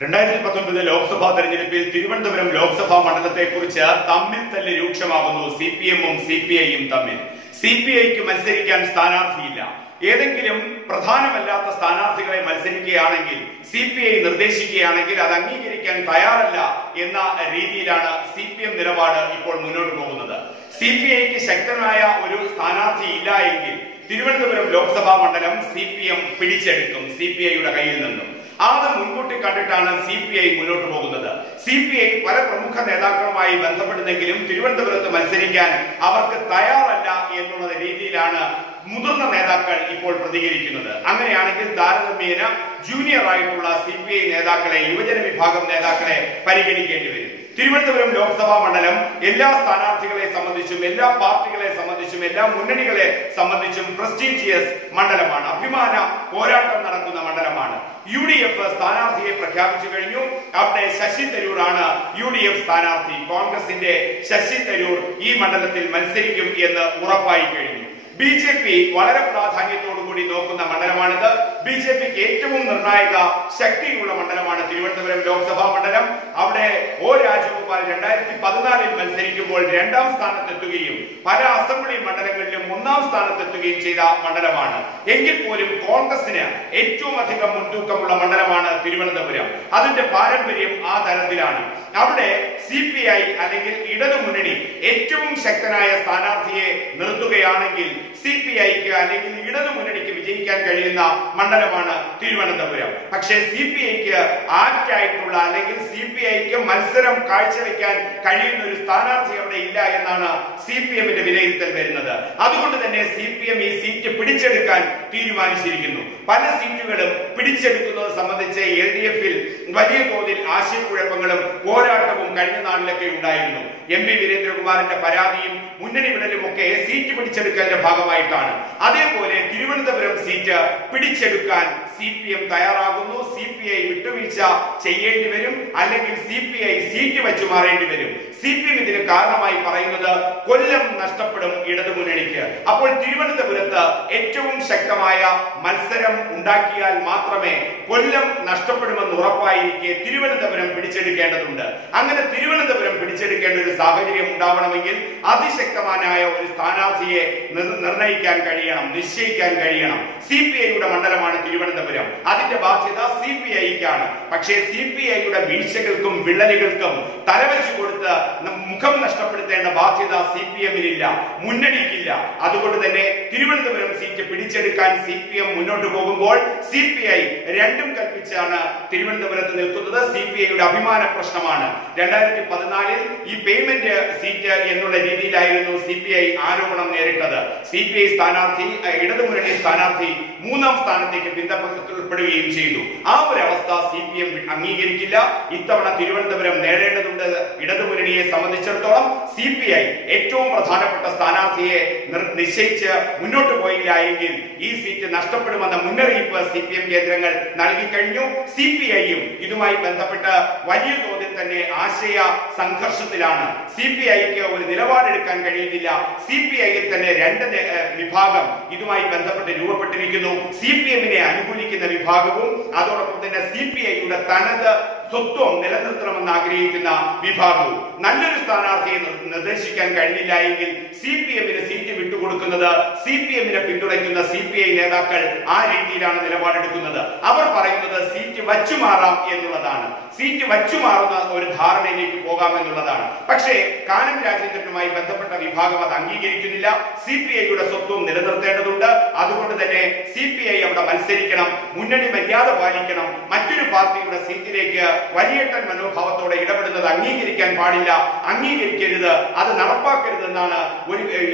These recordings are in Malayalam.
2019 ലോക്സഭാ തെരഞ്ഞെടുപ്പിൽ തിരുവനന്തപുരം ലോക്സഭാ മണ്ഡലത്തെക്കുറിച്ച് തമ്മിൽ തല്ല് രൂക്ഷമാകുന്നു. സിപിഎമ്മും സിപിഐയും തമ്മിൽ. സിപിഐക്ക് മത്സരിക്കാൻ സ്ഥാനാർത്ഥിയില്ല. ഏതെങ്കിലും പ്രധാനമല്ലാത്ത സ്ഥാനാർത്ഥികളെ മത്സരിക്കുകയാണെങ്കിൽ സിപിഐ നിർദ്ദേശിക്കുകയാണെങ്കിൽ അത് അംഗീകരിക്കാൻ തയ്യാറല്ല എന്ന രീതിയിലാണ് സിപിഎം നിലപാട് ഇപ്പോൾ മുന്നോട്ട് പോകുന്നത്. സിപിഐക്ക് ശക്തനായ ഒരു സ്ഥാനാർത്ഥി ഇല്ല എങ്കിൽ തിരുവനന്തപുരം ലോക്സഭാ മണ്ഡലം സിപിഎം പിടിച്ചെടുക്കും സിപിഐയുടെ കയ്യിൽ നിന്നും. അത് മുൻകൂട്ടി കണ്ടിട്ടാണ് സിപിഐ മുന്നോട്ട് പോകുന്നത്. സിപിഐ പല പ്രമുഖ നേതാക്കളുമായി ബന്ധപ്പെടുന്നെങ്കിലും തിരുവനന്തപുരത്ത് മത്സരിക്കാൻ അവർക്ക് തയ്യാറല്ല എന്നുള്ള രീതിയിലാണ് മുതിർന്ന നേതാക്കൾ ഇപ്പോൾ പ്രതികരിക്കുന്നത്. അങ്ങനെയാണെങ്കിൽ താരതമ്യേന ജൂനിയർ ആയിട്ടുള്ള സിപിഐ നേതാക്കളെ, യുവജന വിഭാഗം നേതാക്കളെ പരിഗണിക്കേണ്ടി വരും. തിരുവനന്തപുരം ലോക്സഭാ മണ്ഡലം എല്ലാ സ്ഥാനാർത്ഥികളെ സംബന്ധിച്ചും, എല്ലാ പാർട്ടികളെ സംബന്ധിച്ചും, എല്ലാ മുന്നണികളെ സംബന്ധിച്ചും പ്രസ്റ്റീജിയസ് മണ്ഡലമാണ്. അഭിമാന പോരാട്ടം നടക്കുന്ന മണ്ഡലമാണ്. UDF സ്ഥാനാർത്ഥിയെ പ്രഖ്യാപിച്ചു കഴിഞ്ഞു. അവിടെ ശശി തരൂറാണ് UDF സ്ഥാനാർത്ഥി. കോൺഗ്രസിന്റെ ശശി തരൂർ ഈ മണ്ഡലത്തിൽ മത്സരിക്കും എന്ന് ഉറപ്പായി കഴിഞ്ഞു. BJP വളരെ പ്രാധാന്യത്തോടുകൂടി നോക്കുന്ന മണ്ഡലമാണിത്. BJPക്ക് ഏറ്റവും നിർണായക ശക്തിയുള്ള മണ്ഡലമാണ് തിരുവനന്തപുരം ലോക്സഭാ മണ്ഡലം. അവിടെ O രാജഗോപാൽ 2014 മത്സരിക്കുമ്പോൾ 2ാം സ്ഥാനത്തെത്തുകയും പല അസംബ്ലി മണ്ഡലങ്ങളിലും 1ാം സ്ഥാനത്തെത്തുകയും ചെയ്ത മണ്ഡലമാണ്. എങ്കിൽ പോലും കോൺഗ്രസിന് ഏറ്റവും അധികം മുൻതൂക്കമുള്ള മണ്ഡലമാണ് തിരുവനന്തപുരം. അതിന്റെ പാരമ്പര്യം ആ തരത്തിലാണ്. അവിടെ CPI അല്ലെങ്കിൽ ഇടതുമുന്നണി ഏറ്റവും ശക്തനായ സ്ഥാനാർത്ഥിയെ നിർത്തുകയാണെങ്കിൽ CPIക്ക് അല്ലെങ്കിൽ ഇടതുമുന്നണിക്ക് വിജയിക്കാൻ കഴിയുന്ന മണ്ഡലമാണ് തിരുവനന്തപുരം. പക്ഷേ CPIക്ക് ആപ്റ്റായിട്ടുള്ള അല്ലെങ്കിൽ CPIക്ക് മത്സരം കാഴ്ചവെക്കാൻ കഴിയുന്ന ഒരു സ്ഥാനാർത്ഥി അവിടെ ഇല്ല എന്നാണ് CPMന്റെ വിലയിരുത്തൽ വരുന്നത്. അതുകൊണ്ട് തന്നെ CPM ഈ സീറ്റ് പിടിച്ചെടുക്കാൻ തീരുമാനിച്ചിരിക്കുന്നു. പല സീറ്റുകളും പിടിച്ചെടുക്കുന്നത് സംബന്ധിച്ച് LDFൽ വലിയ തോതിൽ ആശയക്കുഴപ്പങ്ങളും പോരാട്ടവും കഴിഞ്ഞ നാളിലൊക്കെ ഉണ്ടായിരുന്നു. MP വീരേന്ദ്രകുമാറിന്റെ പരാതിയും മുന്നണി വിടലും ഒക്കെ സീറ്റ് പിടിച്ചെടുക്കലിന്റെ ഭാഗമായിട്ടാണ്. അതേപോലെ തിരുവനന്തപുരം സീറ്റ് പിടിച്ചെടുക്കാൻ CPM തയ്യാറാകുന്നു. CPI വിട്ടുവീഴ്ച ചെയ്യേണ്ടി വരും, അല്ലെങ്കിൽ CPI സീറ്റ് വെച്ചു മാറേണ്ടി വരും. CPM ഇതിന് കാരണമായി പറയുന്നത് കൊല്ലം നഷ്ടപ്പെടും ഇടതുമുന്നണിക്ക്. അപ്പോൾ തിരുവനന്തപുരത്ത് ഏറ്റവും ശക്തമായ മത്സരം ഉണ്ടാക്കിയാൽ മാത്രമേ കൊല്ലം നഷ്ടപ്പെടുമെന്ന് ഉറപ്പായിരിക്കെ തിരുവനന്തപുരം പിടിച്ചെടുക്കേണ്ടതുണ്ട്. അങ്ങനെ തിരുവനന്തപുരം പിടിച്ചെടുക്കേണ്ട ഒരു സാഹചര്യം ഉണ്ടാവണമെങ്കിൽ അതിശക്തമായ ഒരു സ്ഥാനാർത്ഥിയെ നിർണയിക്കാൻ കഴിയണം, നിശ്ചയിക്കാൻ കഴിയണം. CPIയുടെ മണ്ഡലമാണ് തിരുവനന്തപുരം. അതിന്റെ ബാധ്യത CPIക്കാണ്. പക്ഷേ CPIയുടെ വീഴ്ചകൾക്കും വിള്ളലുകൾക്കും തലവെച്ചു കൊടുത്ത് മുഖം നഷ്ടപ്പെടുത്തേണ്ട ബാധ്യത CPMനില്ല, മുന്നണിക്കില്ല. അതുകൊണ്ട് തന്നെ തിരുവനന്തപുരം സീറ്റ് പിടിച്ചെടുക്കാൻ CPM മുന്നോട്ട് പോകുമ്പോൾ CPI രണ്ടും കൽപ്പിച്ചാണ് തിരുവനന്തപുരത്ത് നിൽക്കുന്നത്. CPIയുടെ അഭിമാന പ്രശ്നമാണ്. 2014 ഈ പേയ്മെന്റ് സീറ്റ് എന്നുള്ള രീതിയിലായിരുന്നു CPI ആരോപണം നേരിട്ടത്. CPI സ്ഥാനാർത്ഥി, ഇടതുമുന്നണി സ്ഥാനാർത്ഥി 3ാം സ്ഥാനത്തേക്ക് പിന്തള്ളപ്പെടുകയും ചെയ്തു. ആ ഒരു അവസ്ഥ CPM അംഗീകരിക്കില്ല. ഇത്തവണ തിരുവനന്തപുരം നേടേണ്ടതുണ്ട്. ഇടതുമുന്നണിയെ സംബന്ധിച്ചിടത്തോളം CPI ഏറ്റവും പ്രധാനപ്പെട്ട സ്ഥാനാർത്ഥിയെ നിശ്ചയിച്ച് മുന്നോട്ട് പോയില്ല എങ്കിൽ ഈ സീറ്റ് നഷ്ടപ്പെടുമെന്ന മുന്നറിയിപ്പ് CPM കേന്ദ്രങ്ങൾ നൽകി കഴിഞ്ഞു. CPIയും ഇതുമായി ബന്ധപ്പെട്ട് വലിയ തോതിൽ തന്നെ ആശയ സംഘർഷത്തിലാണ്. CPIക്ക് ഒരു നിലപാടെടുക്കാൻ കഴിയുന്നില്ല. CPIയിൽ തന്നെ 2 വിഭാഗം ഇതുമായി ബന്ധപ്പെട്ട് രൂപപ്പെട്ടിരിക്കുന്നു. CPMനെ അനുകൂലിക്കുന്ന വിഭാഗവും അതോടൊപ്പം തന്നെ CPIയുടെ തനത് സ്വത്വം നിലനിർത്തണമെന്ന് ആഗ്രഹിക്കുന്ന വിഭാഗവും. നല്ലൊരു സ്ഥാനാർത്ഥിയെ നിർദ്ദേശിക്കാൻ കഴിഞ്ഞില്ല എങ്കിൽ CPMന് സീറ്റ് വിട്ടുകൊടുക്കുന്നത് CPMനെ പിന്തുണയ്ക്കുന്ന CPI നേതാക്കൾ ആ രീതിയിലാണ് നിലപാടെടുക്കുന്നത്. അവർ പറയുന്നത് സീറ്റ് വച്ചുമാറാം എന്നുള്ളതാണ്. സീറ്റ് വച്ചുമാറുന്ന ഒരു ധാരണയിലേക്ക് പോകാമെന്നുള്ളതാണ്. പക്ഷേ കാനം രാജേന്ദ്രനുമായി ബന്ധപ്പെട്ട വിഭാഗം അത് അംഗീകരിക്കുന്നില്ല. CPIയുടെ സ്വത്വം നിലനിർത്തേണ്ടതുണ്ട്. അതുകൊണ്ട് തന്നെ CPI അവിടെ മത്സരിക്കണം, മുന്നണി മര്യാദ പാലിക്കണം. മറ്റൊരു പാർട്ടിയുടെ സീറ്റിലേക്ക് വലിയേട്ടൻ മനോഭാവത്തോടെ ഇടപെടുന്നത് അംഗീകരിക്കാൻ പാടില്ല, അംഗീകരിക്കരുത്, അത് നടപ്പാക്കരുതെന്നാണ്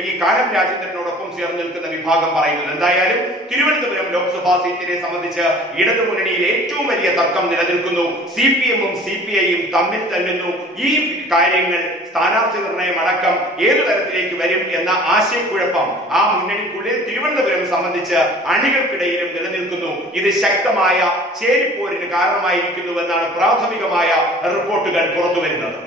ഈ കാനം രാജേന്ദ്രനോടൊപ്പം ചേർന്ന് നിൽക്കുന്ന വിഭാഗം പറയുന്നത്. എന്തായാലും തിരുവനന്തപുരം ലോക്സഭാ സീറ്റിനെ സംബന്ധിച്ച് ഇടതുമുന്നണിയിൽ ഏറ്റവും വലിയ തർക്കം നിലനിൽക്കുന്നു. CPMും CPIയും തമ്മിൽ തല്ലുന്നു. ഈ കാര്യങ്ങൾ സ്ഥാനാർത്ഥി നിർണയം അടക്കം ഏതു തരത്തിലേക്ക് വരും എന്ന ആശയക്കുഴപ്പം ആ മുന്നണിക്കുള്ളിൽ തിരുവനന്തപുരം സംബന്ധിച്ച് അണികൾക്കിടയിലും നിലനിൽക്കുന്നു. ഇത് ശക്തമായ ചേരിപ്പോരിന് കാരണമായിരിക്കുന്നുവെന്നാണ് പ്രാഥമികമായ റിപ്പോർട്ടുകൾ പുറത്തുവരുന്നത്.